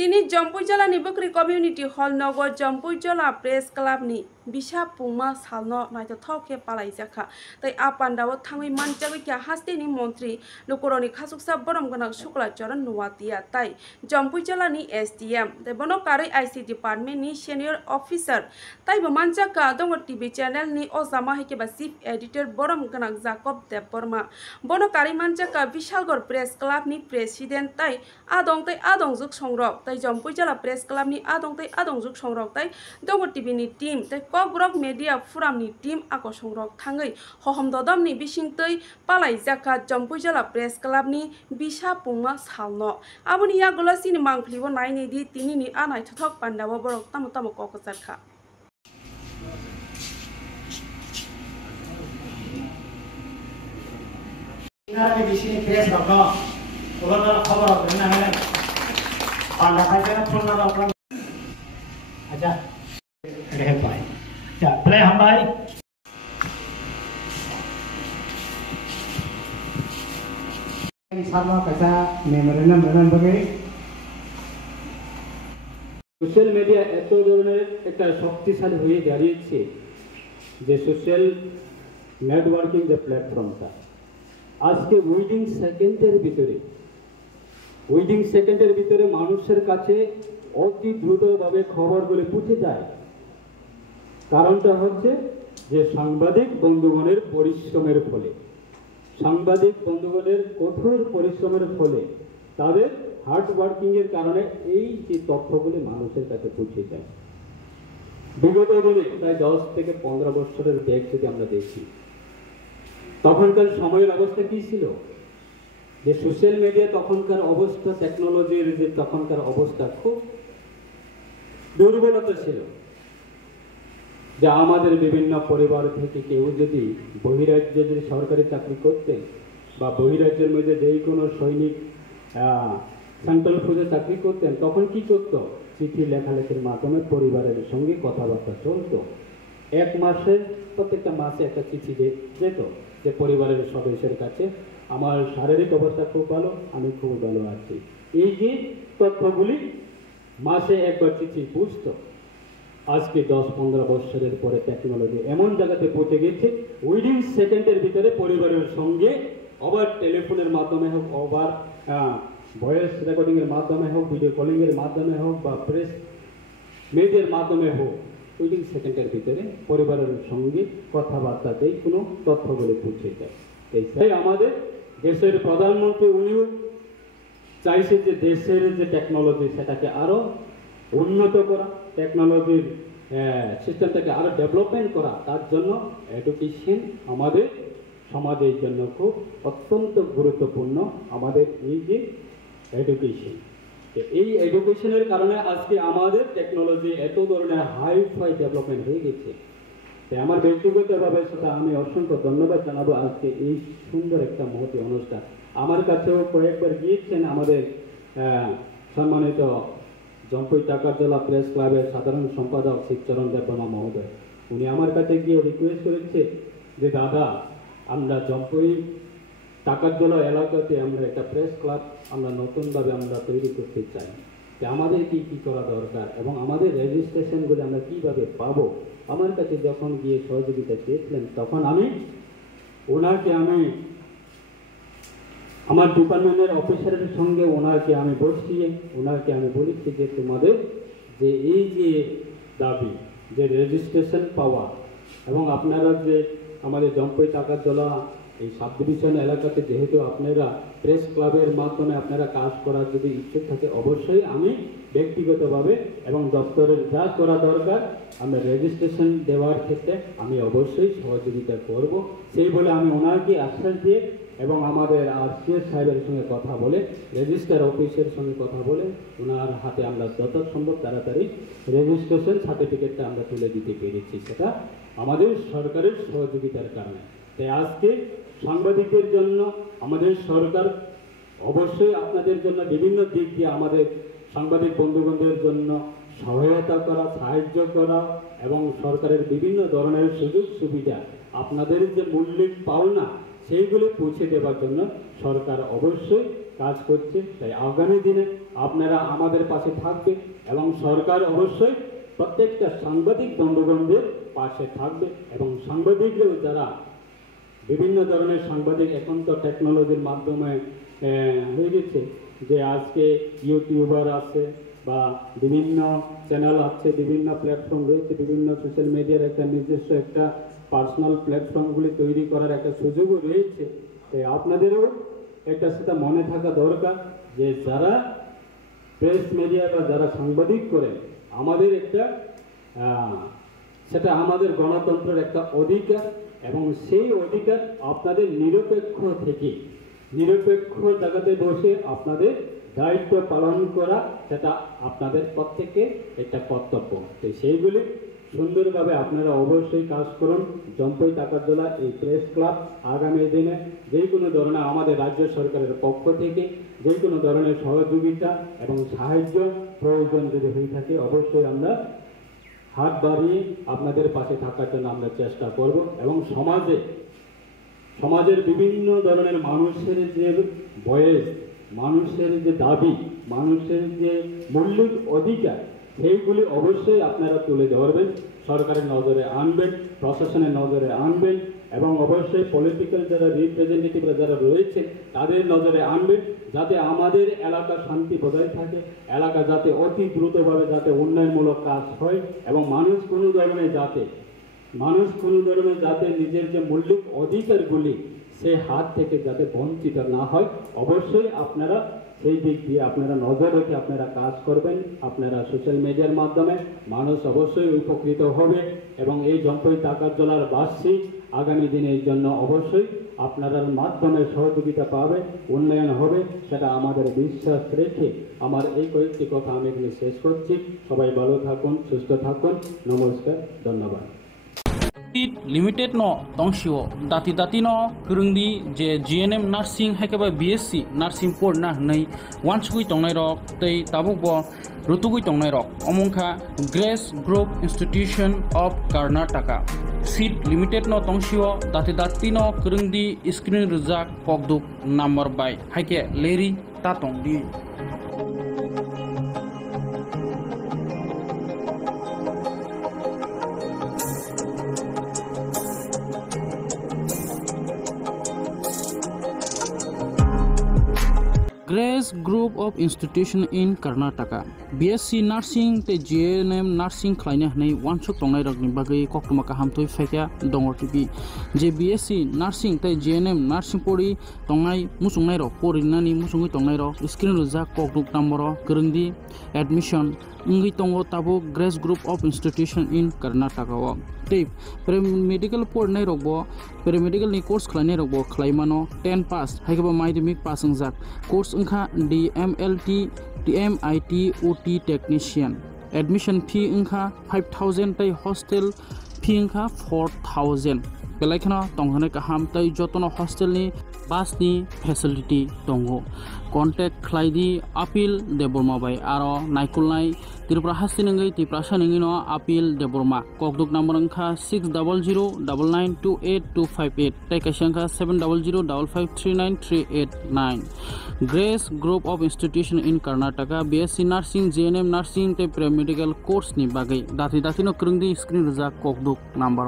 তিনি জম্পুইজলানি বকরি community hall নগর Jampuijala press ক্লাবনি বিশা পুংमा सालनो नायथावखे पालायजाखा तै आपान्दाव थाङै मानजागैखा हास्टेनि मन्त्री लुकरनि खासुकसा बरमगोनां शुक्ला चरण नुवातिया तै जम्पुइजलानि एसडीएम तै बनो कारै आईसी डिपार्टमेन्टनि सिनियर अफिसार तैबो मानजाका दङ टीवी चैनेलनि अजामा हेकेबा चीफ एडिटर बरमगोनां जाकब देबबर्मा बनो कारै मानजाका विशालगढ़ प्रेस क्लाबनि प्रेसिडेन्ट तै आदं जुग संरक तै जम्पुइजला प्रेस क्लाबनि आदं जुग संरक तै दङ टीवीनि टीम तै कग्रक मीडिया फुरामनि टीम आको संरक थाङै हहम ददमनि बिसिंतै पालायजाखा जम्पुइजला प्रेस क्लाबनि बिसा पुंमा सालनो आबुनि यागुला सिनि मांफ्लिबो नायनेदि तिनिनि आनाय थथक पान्दाव बरक तामो तामो ककजारखा इनारनि बिसिनि प्रेस दङ उलना खबर होननानै पान्दा खायना फुनना दं आजा रेहे बाय ya play hambai sama kaisa memorandum bagi social media এত ধরনের একটা শক্তিশালী হয়ে দাঁড়িয়েছে যে সোশ্যাল নেটওয়ার্কিং যে প্ল্যাটফর্মটা আজকে উইদিন সেকেন্ডের ভিতরে মানুষের কাছে অতি দ্রুতভাবে খবরগুলো পৌঁছে যায়। কারণটা হচ্ছে যে সাংবাদিক বন্ধুগণের পরিশ্রমের ফলে, সাংবাদিক বন্ধুগণের কঠোর পরিশ্রমের ফলে, তাদের হার্ড ওয়ার্কিংয়ের কারণে এই যে তথ্যগুলি মানুষের কাছে পৌঁছে যায়। বিগত দিনে প্রায় 10 থেকে 15 বছরের ব্যাগ যদি আমরা দেখি, তখনকার সময়ের অবস্থা কি ছিল? যে সোশ্যাল মিডিয়া তখনকার অবস্থা, টেকনোলজির যে তখনকার অবস্থা খুব দুর্বলতা ছিল। যে আমাদের বিভিন্ন পরিবার থেকে কেউ যদি বহিরাজ্যে যদি সরকারি চাকরি করতেন বা বহিরাজ্যের মধ্যে যে কোনো সৈনিক সেন্ট্রাল ফোর্সে চাকরি করতেন, তখন কি করত? চিঠি লেখালেখির মাধ্যমে পরিবারের সঙ্গে কথাবার্তা চলত। এক মাসে প্রত্যেকটা মাসে একটা চিঠি যেত যে পরিবারের সদস্যের কাছে আমার শারীরিক অবস্থা খুব ভালো, আমি খুব ভালো আছি। এই যে তথ্যগুলি মাসে একবার চিঠি পৌঁছত। আজকে 10-15 বছরের পরে টেকনোলজি এমন জায়গাতে পৌঁছে গেছে, উইদিন সেকেন্ডের ভিতরে পরিবারের সঙ্গে আবার টেলিফোনের মাধ্যমে হোক, আবার ভয়েস রেকর্ডিংয়ের মাধ্যমে হোক, ভিডিও কলিংয়ের মাধ্যমে হোক বা প্রেস মিডিয়ার মাধ্যমে হোক, উইদিন সেকেন্ডের ভিতরে পরিবারের সঙ্গে কথাবার্তাতেই কোনো তথ্যগুলি পৌঁছে যায়। তাই আমাদের দেশের প্রধানমন্ত্রী উনিও চাইছে যে দেশের যে টেকনোলজি সেটাকে আরও উন্নত করা, টেকনোলজির সিস্টেমটাকে আরো ডেভেলপমেন্ট করা। তার জন্য এডুকেশন আমাদের সমাজের জন্য খুব অত্যন্ত গুরুত্বপূর্ণ। আমাদের এই যে এডুকেশন, এই এডুকেশনের কারণে আজকে আমাদের টেকনোলজি এত ধরনের হাই-ফাই ডেভেলপমেন্ট হয়ে গেছে। তাই আমার ব্যক্তিগতভাবে সেটা আমি অসংখ্য ধন্যবাদ জানাবো আজকে এই সুন্দর একটা মহতি অনুষ্ঠান। আমার কাছেও কয়েকবার গিয়েছেন আমাদের সম্মানিত জম্পুই টাকারজলা প্রেস ক্লাবের সাধারণ সম্পাদক শিবচরণ দেববর্মা মহোদয়। উনি আমার কাছে গিয়ে রিকোয়েস্ট করেছে যে দাদা, আমরা জম্পুই টাকারজলা এলাকাতে আমরা একটা প্রেস ক্লাব আমরা নতুনভাবে আমরা তৈরি করতে চাই, যে আমাদের কি কি করা দরকার এবং আমাদের রেজিস্ট্রেশনগুলো আমরা কিভাবে পাবো। আমার কাছে যখন গিয়ে সহযোগিতা চেয়েছিলেন, তখন ওনাকে আমার ডিপার্টমেন্টের অফিসারের সঙ্গে ওনাকে আমি বসিয়ে ওনাকে আমি বলেছি যে তোমাদের যে এই যে দাবি যে রেজিস্ট্রেশন পাওয়া এবং আপনারা যে আমাদের জম্পুই টাকারজলা এই সাব ডিভিশন এলাকাতে যেহেতু আপনারা প্রেস ক্লাবের মাধ্যমে আপনারা কাজ করার যদি ইচ্ছুক থাকে, অবশ্যই আমি ব্যক্তিগতভাবে এবং দপ্তরের যা করা দরকার আমরা রেজিস্ট্রেশন দেওয়ার ক্ষেত্রে আমি অবশ্যই সহযোগিতা করব। সেই বলে আমি ওনাকে আশ্বাস দিয়ে এবং আমাদের আরসিএস সাহেবের সঙ্গে কথা বলে, রেজিস্ট্রার অফিসের সঙ্গে কথা বলে ওনার হাতে আমরা যত সম্ভব তাড়াতাড়ি রেজিস্ট্রেশন সার্টিফিকেটটা আমরা তুলে দিতে পেরেছি। সেটা আমাদের সরকারের সহযোগিতার কারণে। তাই আজকে সাংবাদিকদের জন্য আমাদের সরকার অবশ্যই আপনাদের জন্য বিভিন্ন দিক দিয়ে আমাদের সাংবাদিক বন্ধুগণদের জন্য সহায়তা করা, সাহায্য করা এবং সরকারের বিভিন্ন ধরনের সুযোগ সুবিধা, আপনাদের যে মৌলিক পাওনা সেইগুলো পৌঁছে দেওয়ার জন্য সরকার অবশ্যই কাজ করছে। তাই আগামী দিনে আপনারা আমাদের পাশে থাকবে এবং সরকার অবশ্যই প্রত্যেকটা সাংবাদিক বন্ধুগণদের পাশে থাকবে এবং সাংবাদিকরাও যারা বিভিন্ন ধরনের সাংবাদিক এখন তো টেকনোলজির মাধ্যমে হয়ে গেছে যে আজকে ইউটিউবার আছে বা বিভিন্ন চ্যানেল আছে, বিভিন্ন প্ল্যাটফর্ম রয়েছে, বিভিন্ন সোশ্যাল মিডিয়ার একটা নিজস্ব একটা পার্সোনাল প্ল্যাটফর্মগুলি তৈরি করার একটা সুযোগও রয়েছে। তাই আপনাদেরও একটা সেটা মনে থাকা দরকার যে যারা প্রেস মিডিয়া বা যারা সাংবাদিক করে আমাদের একটা সেটা আমাদের গণতন্ত্রের একটা অধিকার এবং সেই অধিকার আপনাদের নিরপেক্ষ থেকে নিরপেক্ষ জায়গাতে বসে আপনাদের দায়িত্ব পালন করা সেটা আপনাদের প্রত্যেকের একটা কর্তব্য। তো সেইগুলি সুন্দরভাবে আপনারা অবশ্যই কাজ করুন। জম্পই টাকারজলা এই প্রেস ক্লাব আগামী দিনে যে কোনো ধরনের আমাদের রাজ্য সরকারের পক্ষ থেকে যে কোনো ধরনের সহযোগিতা এবং সাহায্য প্রয়োজন যদি হয়ে থাকে অবশ্যই আমরা হাত বাড়িয়ে আপনাদের পাশে থাকার জন্য আমরা চেষ্টা করব এবং সমাজের বিভিন্ন ধরনের মানুষের যে বয়স, মানুষের যে দাবি, মানুষের যে মৌলিক অধিকার সেইগুলি অবশ্যই আপনারা তুলে ধরবেন, সরকারের নজরে আনবেন, প্রশাসনের নজরে আনবেন এবং অবশ্যই পলিটিক্যাল যারা রিপ্রেজেন্টেটিভরা যারা রয়েছে তাদের নজরে আনবেন, যাতে আমাদের এলাকা শান্তি বজায় থাকে, এলাকা যাতে অতি দ্রুতভাবে যাতে উন্নয়নমূলক কাজ হয় এবং মানুষ কোনো ধরনের যাতে নিজের যে মৌলিক অধিকারগুলি সে হাত থেকে যাতে বঞ্চিত না হয় অবশ্যই আপনারা সেই দিক দিয়ে আপনারা নজর রেখে আপনারা কাজ করবেন। আপনারা সোশ্যাল মিডিয়ার মাধ্যমে মানুষ অবশ্যই উপকৃত হবে এবং এই জম্পই টাকারজলার বার্ষিক আগামী দিনের জন্য অবশ্যই আপনাদের মাধ্যমে সহযোগিতা পাবে, উন্নয়ন হবে, সেটা আমাদের বিশ্বাস রেখে আমার এই কয়েকটি কথা আমি এখানে শেষ করছি। সবাই ভালো থাকুন, সুস্থ থাকুন, নমস্কার, ধন্যবাদ। लिमिटेड न तंसिओ दाति दाति न फोरोंदि जे GNM नार्सिं हाइकेबा BSc नार्सिं पढ़ना हनै वानसुगै तंनाय रक तै ताबुक रुतुगै तंनाय रक अमंखा Grace group institution of Karnataka seat limited न तंसिओ दाति दाति न फोरोंदि स्क्रीन रिजाक ककदुक नम्बर बाय हाइके लेरि तातंदि Grace group of institution in Karnataka BSc nursing ते GNM नार्सिं खालायनो हानाय वानसुक तंनाय रकनि बागै कक्टमा काहामथै फायखा दङ टिपि जे BSc नार्सिं ते GNM नार्सिं परि तंनाय मुसुंनाय रक परिनानि मुसुंगै तंनाय रक स्क्रीन रुजा ककदुक नम्बर गोरोंदि एडमिशन इंगै तंग ताबो Grace group of institution in Karnataka टेप पेरामेडिकल पढ़नाय रकबो पेरामेडिकल नि कोर्स खालायनाय रकबो खालायमानो 10 पास हायगबा माध्यमिक पास अंजाक कोर्स अंखा DMLT TMIT OT technician admission fee अंखा 5000 तै हॉस्टेल फी अंखा 4000 बेलायखना तंगने काहाम तै जतन हॉस्टेल नि बास नि फेसिलिटी दंगो कन्टेक्ट खालायदि आपिल देबरमा बाय आरो नायकुलनाय त्रिपुरा हासिनंगै त्रिपुरा नंगिनो आपिल देबरमा ककदुक नम्बर अंखा 6009928258 तैकाशंखा 7005539389 Grace group of institution in Karnataka BSc nursing GNM nursing ते पेरामेडिकल कोर्स नि बागै दाति दातिनो फोरोंदि स्क्रीन रिजा ककदुक नम्बर